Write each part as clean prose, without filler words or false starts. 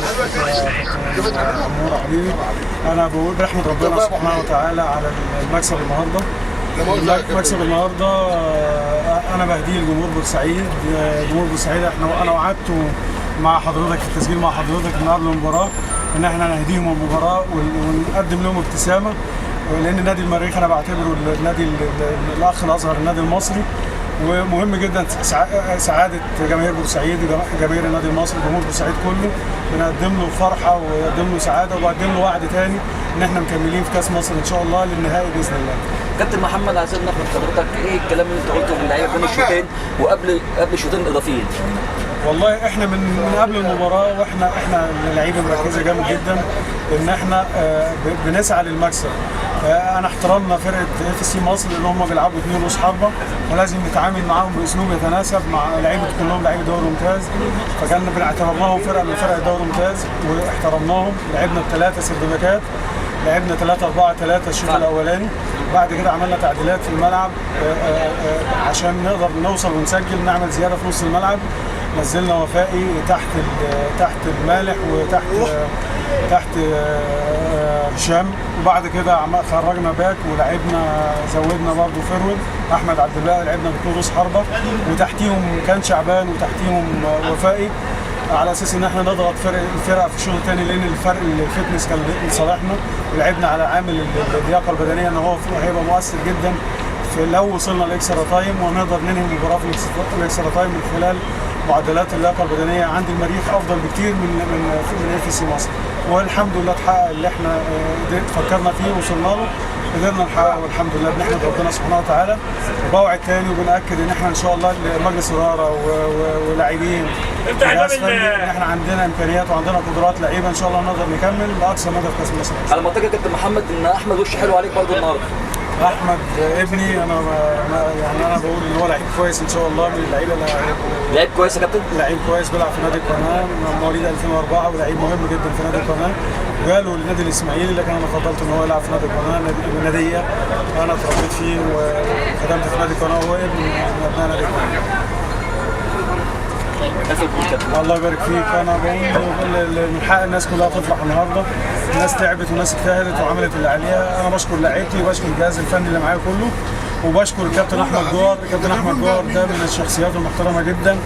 فيك يا عمور حبيبي. انا بقول بحمد ربنا سبحانه وتعالى على المكسب النهارده. مكسب النهارده انا بهديه لجمهور بورسعيد. جمهور بورسعيد انا وعدته مع حضرتك في التسجيل مع حضرتك النهارده المباراه ان احنا نهديهم المباراه ونقدم لهم ابتسامه، لان نادي المريخ انا بعتبره النادي الاخ الاصغر النادي المصري، ومهم جدا سعاده جماهير بورسعيد وجماهير النادي المصري جمهور بورسعيد كله. بنقدم له فرحه ونقدم له سعاده وبقدم له وعد تاني ان احنا مكملين في كاس مصر ان شاء الله للنهائي باذن الله. كابتن محمد، عايزين ناخد حضرتك ايه الكلام اللي انت قلته للعيبه بين الشوطين وقبل شوطين اضافيين؟ والله احنا من قبل المباراه واحنا اللعيبه مركزه جامد جدا ان احنا بنسعى للمكسب. انا احترمنا فرقه اف سي مصر اللي هم بيلعبوا 2 رؤوس حربه، ولازم نتعامل معاهم باسلوب يتناسب مع لعيبه كلهم لعيبه دوري ممتاز، فكان اعتبرناهم فرقه من فرق الدوري الممتاز واحترمناهم. لعبنا ب3 سردباكات، لعبنا 3-4-3 الشوط الاولاني، بعد كده عملنا تعديلات في الملعب عشان نقدر نوصل ونسجل، نعمل زياده في نص الملعب. نزلنا وفائي تحت المالح تحت هشام، وبعد كده خرجنا باك ولعبنا زودنا برضه فيرود احمد عبد الله، لعبنا بطول رؤوس حربه وتحتيهم كان شعبان وتحتيهم وفائي، على اساس ان احنا نضغط الفرقه في الشوط الثاني، لان الفتنس كان لصالحنا، ولعبنا على عامل اللياقه البدنيه ان هو هيبقى مؤثر جدا لو وصلنا لاكسترا تايم، ونقدر ننهي المباراه في الاكسترا تايم من خلال معدلات اللياقه البدنيه عند المريخ افضل بكتير من اف سي مصر. والحمد لله اتحقق اللي احنا فكرنا فيه ووصلنا له، قدرنا نحققه والحمد لله. بنحمد ربنا سبحانه وتعالى، وبوعد تاني وبنأكد ان احنا ان شاء الله مجلس اداره ولاعبين جهاز فني ان احنا عندنا امكانيات وعندنا قدرات لعيبه ان شاء الله نقدر نكمل لاقصى مدى في كاس مصر. على ما اعتقد كابتن محمد ان احمد وش حلو عليك برضه النهارده. احمد ابني انا بقول ان هو لعيب كويس ان شاء الله، من اللعيبه لعيب كويس يا كابتن، لعيب كويس بيلعب في نادي القناه مواليد 2004 ولعيب مهم جدا في نادي القناه، وجاله للنادي الاسماعيلي لكن انا فضلت ان هو يلعب في نادي القناه ناديه انا اتربيت فيه وخدمت في نادي القناه وهو ابن من ابناء نادي القناه. الله يبارك فيك. انا بقول من حق الناس كلها تفرح النهارده، الناس تعبت والناس اجتهدت وعملت اللي عليها. انا بشكر لعيبتي وبشكر الجهاز الفني اللي معايا كله، وبشكر الكابتن احمد جوهر. الكابتن احمد جوهر ده من الشخصيات المحترمه جدا،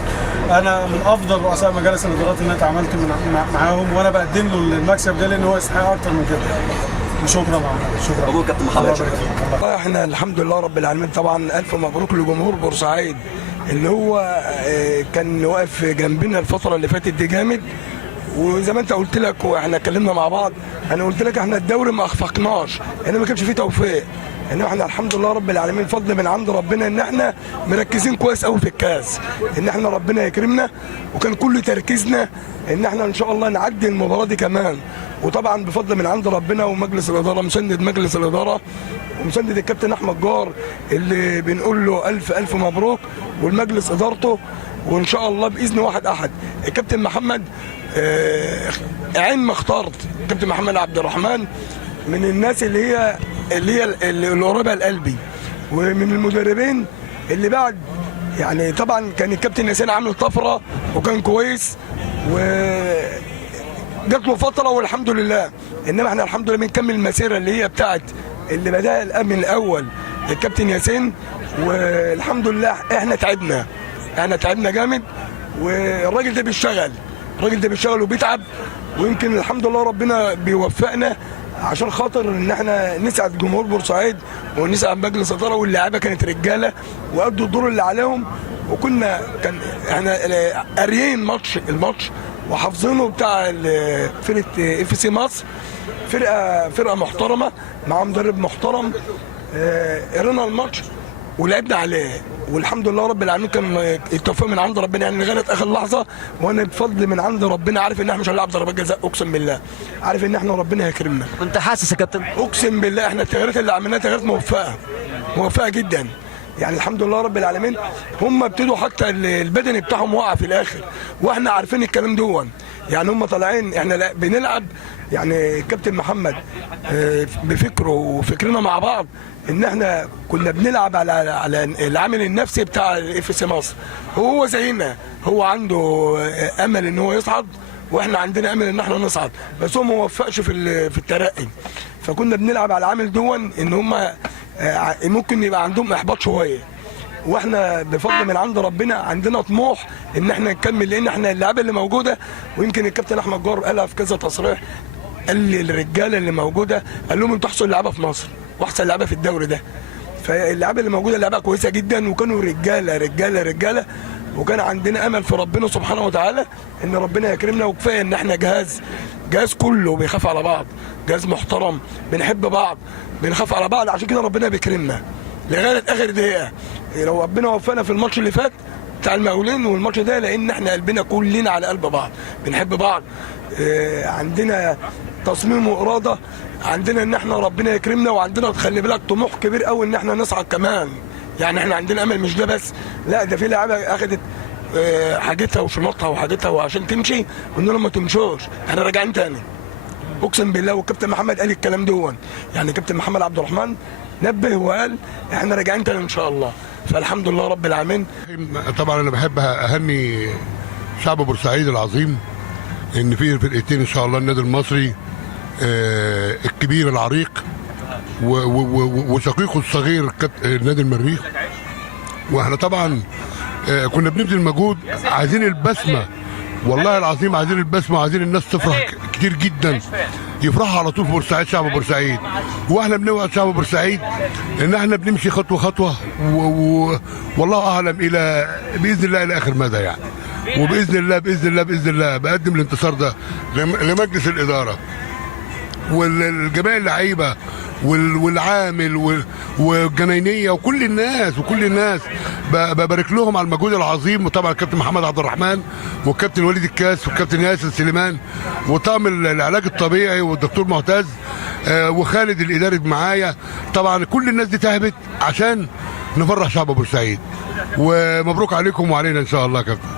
انا من افضل رؤساء مجالس الادارات اللي انا اتعاملت معاهم، وانا بقدم له المكسب ده لان هو يستحق اكتر من كده. وشكرا معنا. شكرا. مبروك كابتن محمد. احنا الحمد لله رب العالمين، طبعا الف مبروك لجمهور بورسعيد اللي هو كان واقف جنبنا الفتره اللي فاتت دي جامد. وزي ما انت قلت لك واحنا اتكلمنا مع بعض، انا قلت لك احنا الدوري ما اخفقناش، ان ما كانش فيه توفيق، انما احنا الحمد لله رب العالمين فضل من عند ربنا ان احنا مركزين كويس قوي في الكاس، ان احنا ربنا يكرمنا، وكان كل تركيزنا ان احنا ان شاء الله نعدي المباراه دي كمان. وطبعا بفضل من عند ربنا ومجلس الاداره، مسند مجلس الاداره ومسند الكابتن احمد جار اللي بنقول له الف مبروك، والمجلس ادارته، وان شاء الله باذن واحد احد. الكابتن محمد عين ما اخترت، الكابتن محمد عبد الرحمن من الناس اللي قريبه لقلبي، ومن المدربين اللي بعد يعني طبعا كان الكابتن ياسين عامل طفره وكان كويس، جات له فتره والحمد لله، انما احنا الحمد لله بنكمل المسيره اللي هي بتاعت اللي بدأ من الاول الكابتن ياسين، والحمد لله احنا تعبنا جامد، والراجل ده بيشتغل وبيتعب، ويمكن الحمد لله ربنا بيوفقنا عشان خاطر ان احنا نسعد جمهور بورسعيد ونسعد مجلس الاداره، واللاعيبه كانت رجاله وادوا الدور اللي عليهم، كان احنا قاريين الماتش وحافظينه بتاع فرقه اف سي مصر، فرقه محترمه مع مدرب محترم. قرينا الماتش ولعبنا عليه، والحمد لله رب العالمين كان التوفيق من عند ربنا يعني لغايه اخر لحظه، وانا بفضل من عند ربنا عارف ان احنا مش هنلعب ضربات جزاء، اقسم بالله عارف ان احنا ربنا هيكرمنا. كنت حاسس يا كابتن؟ اقسم بالله احنا التغييرات اللي عملناها تغييرات موفقه جدا، يعني الحمد لله رب العالمين. هم ابتدوا حتى البدني بتاعهم وقع في الاخر، واحنا عارفين الكلام دون، يعني هم طالعين احنا بنلعب، يعني الكابتن محمد بفكره وفكرنا مع بعض ان احنا كنا بنلعب على العامل النفسي بتاع اف سي مصر. هو زينا، هو عنده امل ان هو يصعد، واحنا عندنا امل ان احنا نصعد، بس هو ما وفقش في الترقي. فكنا بنلعب على العامل دون ان هم ممكن يبقى عندهم احباط شويه، واحنا بفضل من عند ربنا عندنا طموح ان احنا نكمل، لان احنا اللعيبه اللي موجوده، ويمكن الكابتن احمد جار قالها في كذا تصريح، قال للرجاله اللي موجوده، قال لهم انتوا احسن لعيبه في مصر واحسن لعيبه في الدوري ده. فاللعيبه اللي موجوده لعيبه كويسه جدا، وكانوا رجاله رجاله رجاله، وكان عندنا امل في ربنا سبحانه وتعالى ان ربنا يكرمنا. وكفايه ان احنا جهاز كله بيخاف على بعض، جهاز محترم، بنحب بعض، بنخاف على بعض، عشان كده ربنا بيكرمنا لغايه اخر دقيقه. لو ربنا وفقنا في الماتش اللي فات بتاع المقاولين والماتش ده، لان احنا قلبنا كلنا على قلب بعض، بنحب بعض، عندنا تصميم واراده، عندنا ان احنا ربنا يكرمنا، وعندنا خلي بالك طموح كبير قوي ان احنا نصعد كمان. يعني احنا عندنا امل، مش ده بس، لا ده في لعيبه اخذت حاجتها وشنطها وحاجتها وعشان تمشي، قلنا لهم ما تمشوش، احنا راجعين تاني. اقسم بالله، والكابتن محمد قال الكلام دون، يعني كابتن محمد عبد الرحمن نبه وقال احنا راجعين تاني ان شاء الله. فالحمد لله رب العالمين. طبعا انا بحب اهني شعب بورسعيد العظيم ان في فرقتين ان شاء الله، النادي المصري الكبير العريق وشقيقه الصغير نادي المريخ. واحنا طبعا كنا بنبذل مجهود، عايزين البسمه، والله العظيم عايزين البسمه، وعايزين الناس تفرح كتير جدا، يفرحوا على طول في بورسعيد، شعب بورسعيد. واحنا بنوعد شعب بورسعيد ان احنا بنمشي خطوه خطوه، والله اعلم الى باذن الله الى اخر مدى يعني. وباذن الله باذن الله باذن الله بقدم الانتصار ده لمجلس الاداره والجميع اللعيبه والعامل والجناينيه وكل الناس ببارك لهم على المجهود العظيم. وطبعا الكابتن محمد عبد الرحمن والكابتن وليد الكاس والكابتن ياسر سليمان وطاقم العلاج الطبيعي والدكتور معتز وخالد الاداري معايا. طبعا كل الناس دي تعبت عشان نفرح شعب بورسعيد، ومبروك عليكم وعلينا ان شاء الله يا كابتن.